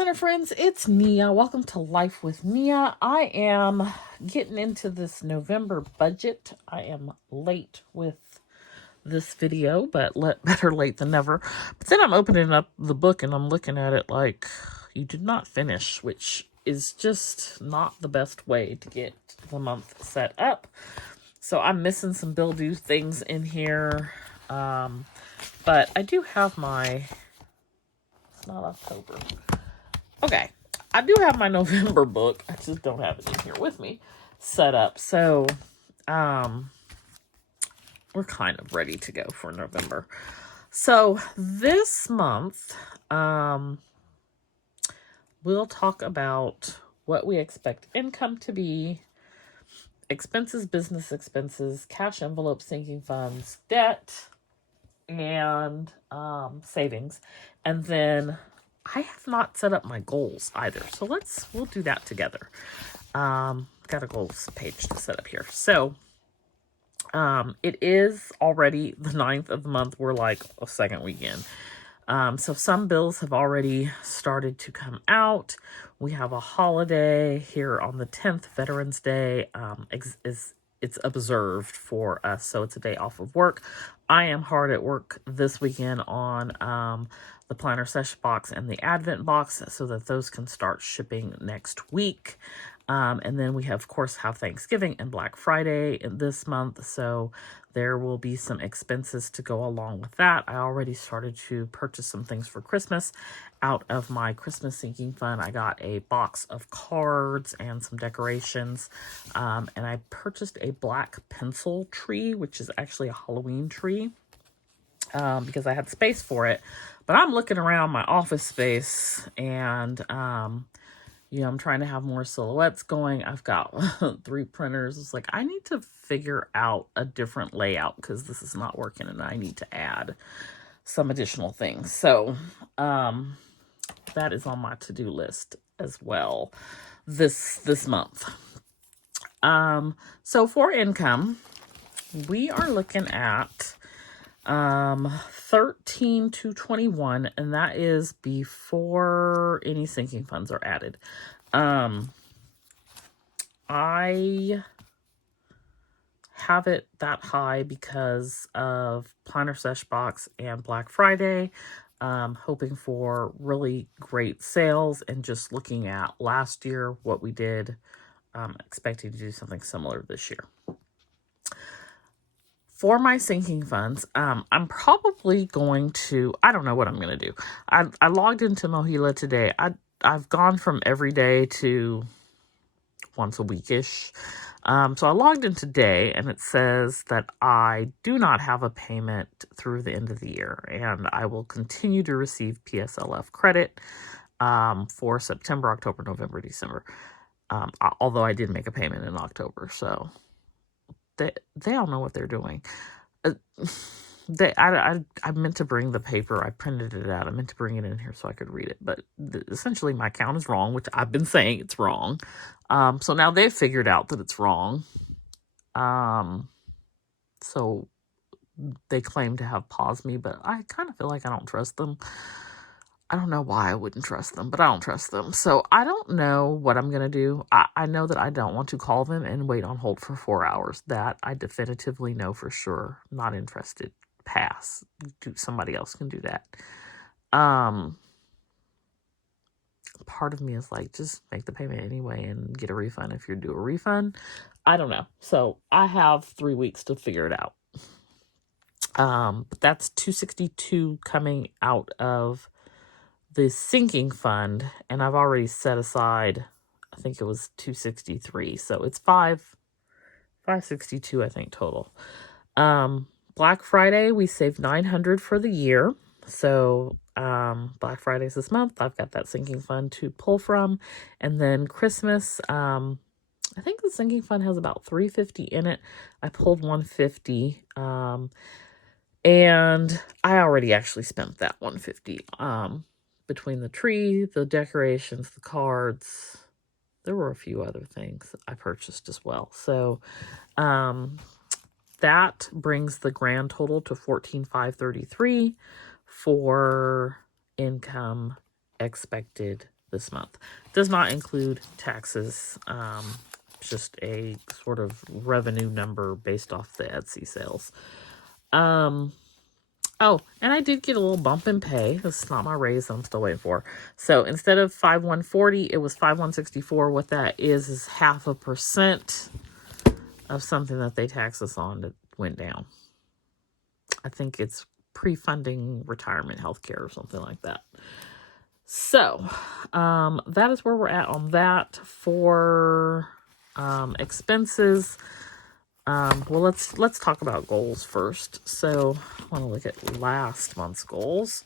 planner friends, it's Nia. Welcome to Life with Nia. I am getting into this November budget. I am late with this video, but better late than never. But then I'm opening up the book and I'm looking at it like you did not finish, which is just not the best way to get the month set up. So I'm missing some bill due things in here. But I do have my, it's not October. Okay, I do have my November book. I just don't have it in here with me set up. So, we're kind of ready to go for November. So this month, we'll talk about what we expect income to be, expenses, business expenses, cash envelopes, sinking funds, debt, and savings. And then I have not set up my goals either. So we'll do that together. Got a goals page to set up here. So it is already the 9th of the month. We're like a second weekend. So some bills have already started to come out. We have a holiday here on the 10th, Veterans Day. It's observed for us, so it's a day off of work. I am hard at work this weekend on the planner session box and the advent box so that those can start shipping next week. And then we have, of course, have Thanksgiving and Black Friday in this month. So there will be some expenses to go along with that. I already started to purchase some things for Christmas out of my Christmas sinking fund. I got a box of cards and some decorations. And I purchased a black pencil tree, which is actually a Halloween tree. Because I had space for it. But I'm looking around my office space and, I'm trying to have more silhouettes going. I've got 3 printers. It's like, I need to figure out a different layout because this is not working and I need to add some additional things. So, that is on my to-do list as well this month. So for income, we are looking at 13 to 21, and that is before any sinking funds are added. I have it that high because of Planner Sesh Box and Black Friday, hoping for really great sales and just looking at last year, what we did, expecting to do something similar this year. For my sinking funds, I'm probably going to, I don't know what I'm going to do. I logged into Mohila today. I've gone from every day to once a weekish. So I logged in today and it says that I do not have a payment through the end of the year. And I will continue to receive PSLF credit for September, October, November, December. Although I did make a payment in October, so they all know what they're doing. I meant to bring the paper. I printed it out. I meant to bring it in here so I could read it. But essentially, my count is wrong, which I've been saying it's wrong. So now they've figured out that it's wrong. So they claim to have paused me, but I kind of feel like I don't trust them. I don't know why I wouldn't trust them, but I don't trust them. So I don't know what I'm going to do. I know that I don't want to call them and wait on hold for 4 hours. That I definitively know for sure. Not interested. Pass. Somebody else can do that. Part of me is like, just make the payment anyway and get a refund if you're due a refund. I don't know. So I have 3 weeks to figure it out. But that's $262 coming out of the sinking fund, and I've already set aside, I think it was $263, so it's $562, I think, total. Black Friday, we saved $900 for the year, so Black Friday's this month. I've got that sinking fund to pull from, and then Christmas, I think the sinking fund has about $350 in it. I pulled $150, and I already actually spent that $150, between the tree, the decorations, the cards. There were a few other things I purchased as well. So that brings the grand total to $14,533 for income expected this month. Does not include taxes. Just a sort of revenue number based off the Etsy sales. Oh, and I did get a little bump in pay. This is not my raise I'm still waiting for. So instead of 5,140, it was 5,164. What that is 0.5% of something that they tax us on that went down. I think it's pre-funding retirement health care or something like that. So that is where we're at on that. For expenses, well, let's talk about goals first. So I want to look at last month's goals.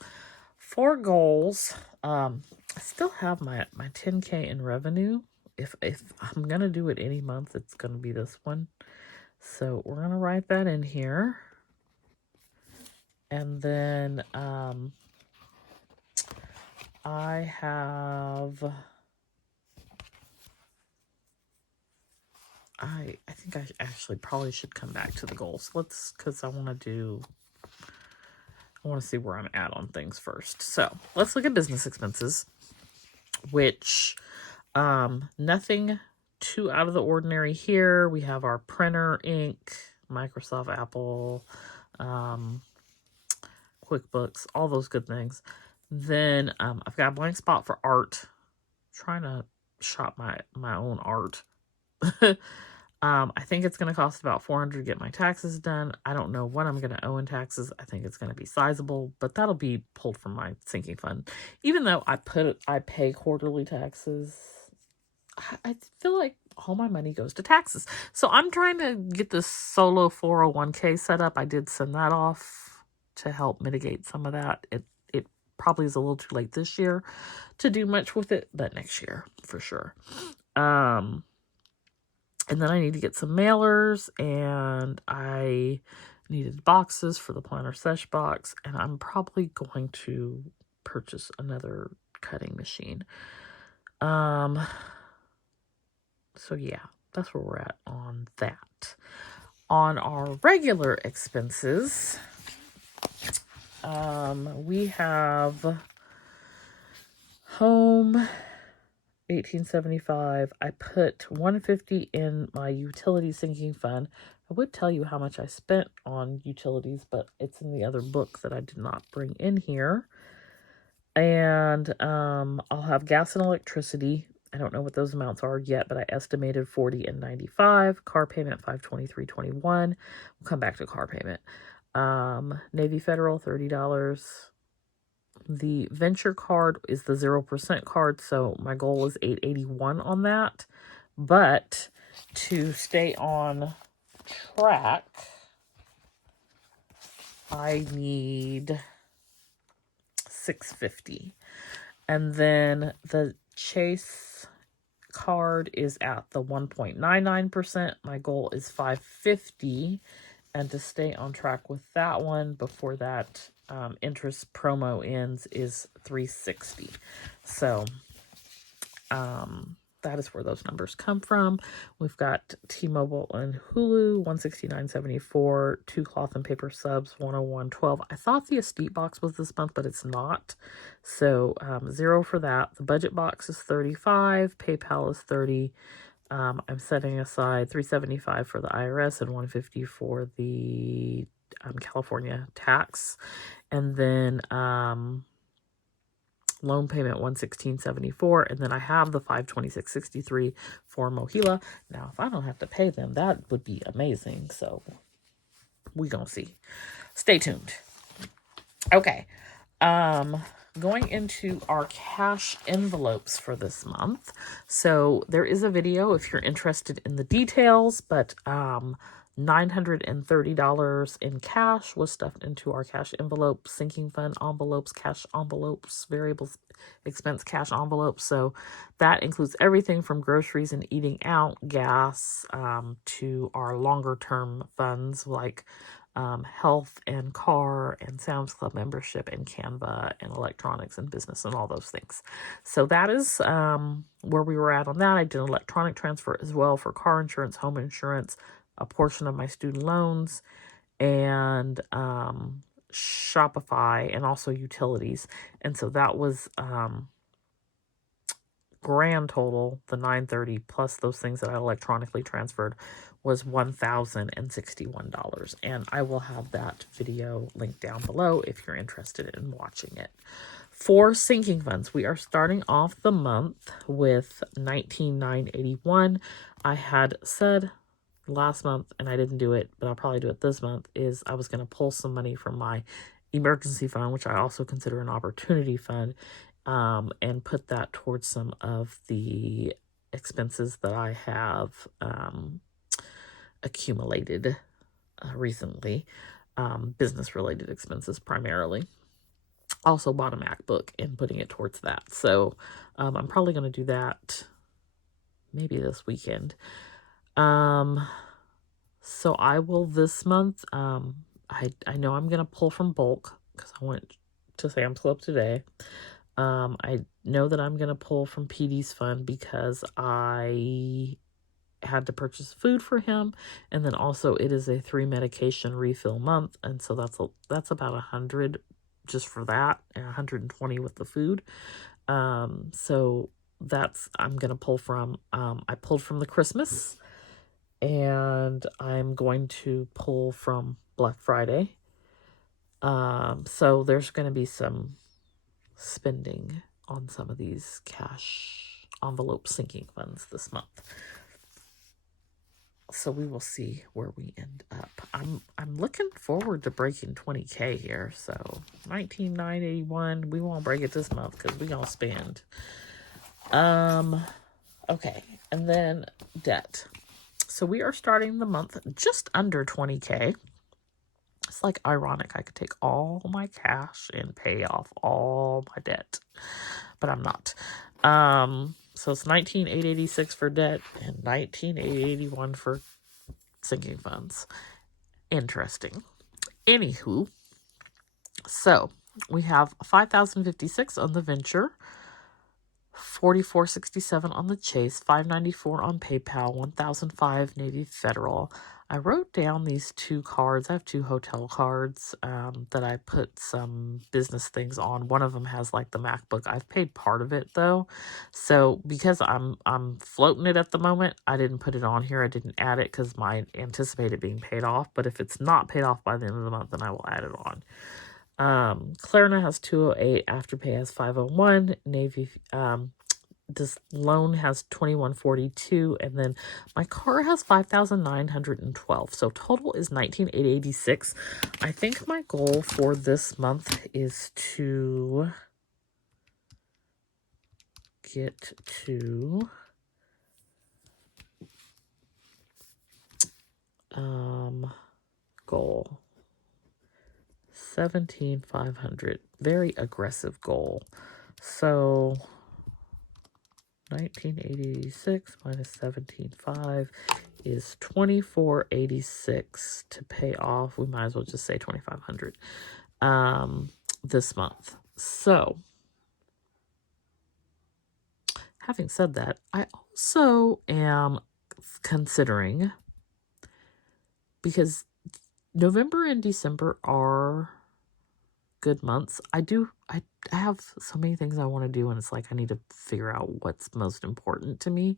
For goals, I still have my 10K in revenue. If I'm gonna do it any month, it's gonna be this one. So we're gonna write that in here. And then I think I actually probably should come back to the goals. Because I want to see where I'm at on things first. So let's look at business expenses, which nothing too out of the ordinary here. We have our printer, ink, Microsoft, Apple, QuickBooks, all those good things. Then I've got a blank spot for art. I'm trying to shop my own art. I think it's going to cost about $400 to get my taxes done. I don't know what I'm going to owe in taxes. I think it's going to be sizable, but that'll be pulled from my sinking fund. Even though I pay quarterly taxes, I feel like all my money goes to taxes. So I'm trying to get this solo 401k set up. I did send that off to help mitigate some of that. It probably is a little too late this year to do much with it, but next year for sure. And then I need to get some mailers, and I needed boxes for the planner sesh box, and I'm probably going to purchase another cutting machine. So yeah, that's where we're at on that. On our regular expenses, we have home $1,875. I put $150 in my utility sinking fund. I would tell you how much I spent on utilities, but it's in the other book that I did not bring in here. And I'll have gas and electricity. I don't know what those amounts are yet, but I estimated $40 and $95. Car payment $523.21. We'll come back to car payment. Navy Federal $30. The venture card is the 0% card, so my goal is $881 on that. But to stay on track, I need $650. And then the Chase card is at the 1.99%. My goal is $550. And to stay on track with that one before that interest promo ends is $360. So that is where those numbers come from. We've got T-Mobile and Hulu, $169.74, 2 cloth and paper subs, $101.12. I thought the estate box was this month, but it's not. So $0 for that. The budget box is $35. PayPal is $30. I'm setting aside $375 for the IRS and $150 for the California tax. And then loan payment $116.74, and then I have the $526.63 for Mohila. Now, if I don't have to pay them, that would be amazing. So we gonna see. Stay tuned. Okay. Going into our cash envelopes for this month. So there is a video if you're interested in the details, but $930 in cash was stuffed into our cash envelope, sinking fund envelopes, cash envelopes, variable expense cash envelopes. So that includes everything from groceries and eating out, gas, to our longer term funds like health and car and Sam's Club membership and Canva and electronics and business and all those things. So that is where we were at on that. I did an electronic transfer as well for car insurance, home insurance, a portion of my student loans, and Shopify, and also utilities. And so that was grand total, the $930 plus those things that I electronically transferred, was $1,061. And I will have that video linked down below if you're interested in watching it. For sinking funds, we are starting off the month with $19,981. I had said last month, and I didn't do it, but I'll probably do it this month, is I was going to pull some money from my emergency fund, which I also consider an opportunity fund, and put that towards some of the expenses that I have accumulated recently, business-related expenses primarily. Also bought a MacBook and putting it towards that. So I'm probably going to do that maybe this weekend. So I will this month, I know I'm going to pull from bulk because I went to Sam's Club today. I know that I'm going to pull from PD's fund because I had to purchase food for him, and then also it is a 3 medication refill month, and so that's about 100 just for that, and 120 with the food. So that's I'm gonna pull from. I pulled from the Christmas, and I'm going to pull from Black Friday. So there's going to be some spending on some of these cash envelope sinking funds this month. So we will see where we end up. I'm looking forward to breaking 20K here. So 19,981. We won't break it this month because we're gonna spend. Okay, and then debt. So we are starting the month just under 20K. It's like ironic. I could take all my cash and pay off all my debt, but I'm not. So it's 19,886 for debt and 19,881 for sinking funds. Interesting. Anywho, so we have 5,056 on the venture, 4,467 on the Chase, 594 on PayPal, 1,005 Navy Federal. I wrote down these 2 cards. I have 2 hotel cards that I put some business things on. One of them has like the MacBook. I've paid part of it though, so because I'm floating it at the moment, I didn't put it on here. I didn't add it because I anticipate it being paid off. But if it's not paid off by the end of the month, then I will add it on. Klarna has 208, Afterpay has 501, Navy, this loan has 2142, and then my car has 5,912. So total is 19,886. I think my goal for this month is to get to goal 17,500. Very aggressive goal. So 19,886 minus 17,500 is 2,486 to pay off. We might as well just say 2,500 this month. So having said that, I also am considering, because November and December are good months. I have so many things I want to do, and it's like I need to figure out what's most important to me.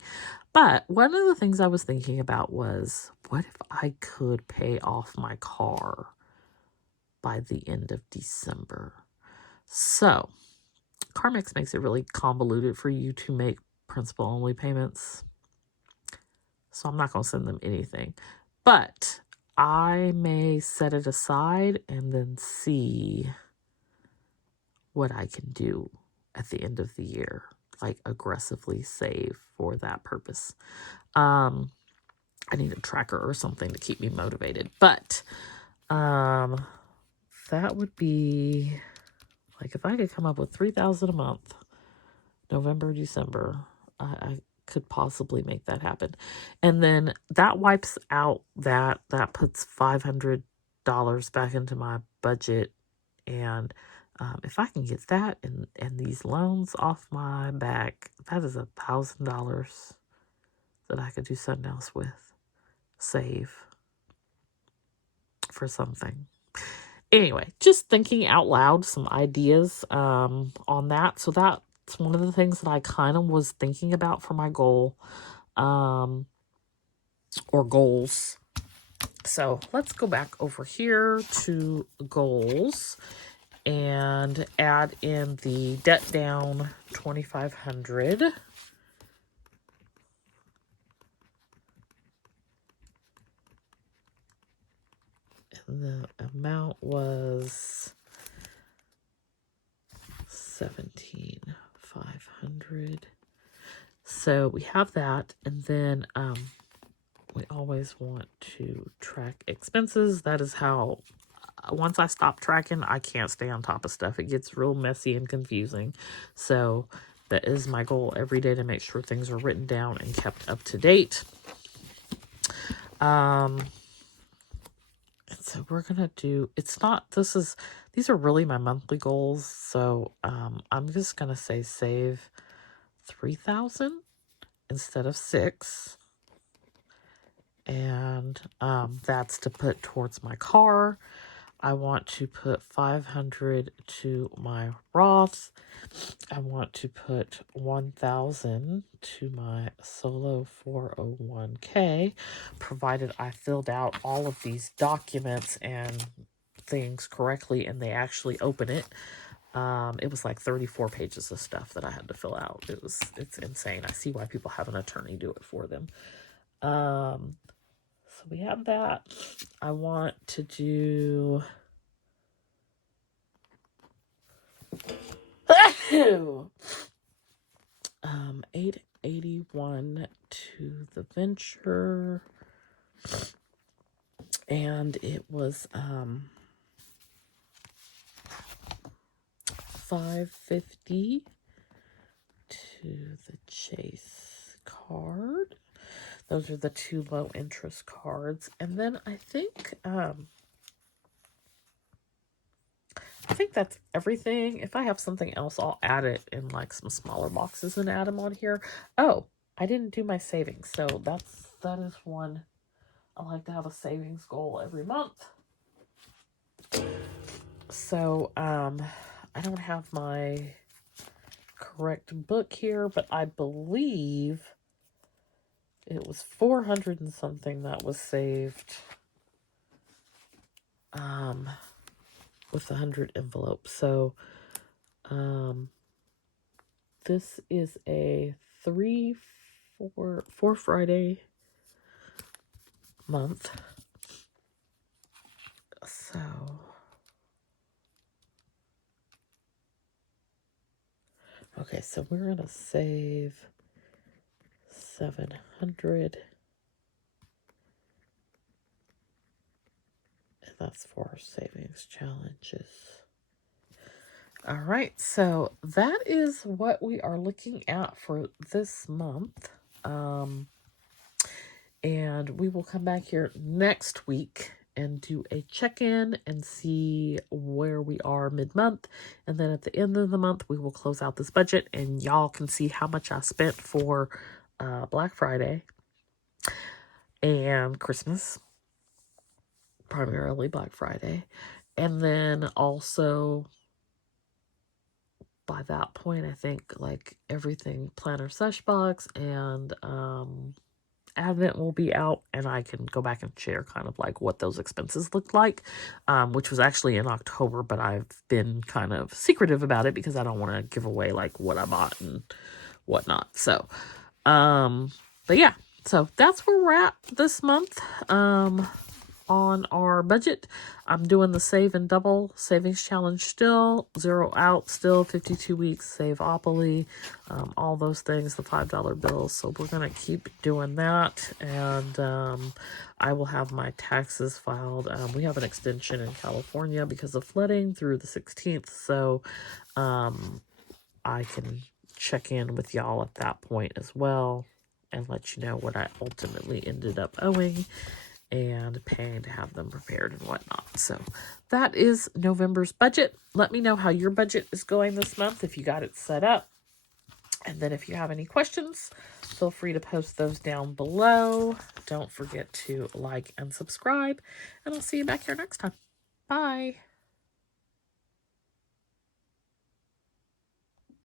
But one of the things I was thinking about was, what if I could pay off my car by the end of December? So CarMax makes it really convoluted for you to make principal only payments, so I'm not going to send them anything, but I may set it aside and then see what I can do at the end of the year, like aggressively save for that purpose. I need a tracker or something to keep me motivated, but that would be like, if I could come up with $3,000 a month, November, December, I could possibly make that happen. And then that wipes out that puts $500 back into my budget. And if I can get that and these loans off my back, that is $1,000 that I could do something else with, save for something. Anyway, just thinking out loud, some ideas on that. So It's one of the things that I kind of was thinking about for my goal, or goals. So let's go back over here to goals and add in the debt down 2,500. And the amount was 17,500. So we have that, and then we always want to track expenses. That is how, once I stop tracking, I can't stay on top of stuff. It gets real messy and confusing. So that is my goal every day, to make sure things are written down and kept up to date. And so we're going to do, these are really my monthly goals. So I'm just going to say save 3,000 instead of 6. And that's to put towards my car. I want to put 500 to my Roth. I want to put 1,000 to my solo 401k, provided I filled out all of these documents and things correctly and they actually open it. It was like 34 pages of stuff that I had to fill out. It's insane. I see why people have an attorney do it for them. So we have that. I want to do 881 to the venture, and it was 550 to the Chase card. Those are the 2 low interest cards. And then I think that's everything. If I have something else, I'll add it in like some smaller boxes and add them on here. Oh, I didn't do my savings. So that is one. I like to have a savings goal every month. So I don't have my correct book here, but I believe it was 400 and something that was saved with 100 envelopes. So this is a 4 Friday month. So okay, so we're gonna save 700, and that's for our savings challenges. All right, so that is what we are looking at for this month. And we will come back here next week and do a check-in and see where we are mid-month. And then at the end of the month, we will close out this budget, and y'all can see how much I spent for Black Friday and Christmas, primarily Black Friday. And then also, by that point, I think like everything, planner sesh box and Advent will be out, and I can go back and share kind of like what those expenses looked like, which was actually in October, but I've been kind of secretive about it because I don't want to give away like what I bought and whatnot. So, but yeah, so that's where we're at this month. On our budget, I'm doing the save and double savings challenge still, 0 out still, 52 weeks, Save-opoly, all those things, the $5 bills. So we're going to keep doing that. And I will have my taxes filed. We have an extension in California because of flooding through the 16th. So I can check in with y'all at that point as well and let you know what I ultimately ended up owing and paying to have them prepared and whatnot. So that is November's budget. Let me know how your budget is going this month, if you got it set up. And then if you have any questions, feel free to post those down below. Don't forget to like and subscribe, and I'll see you back here next time. Bye.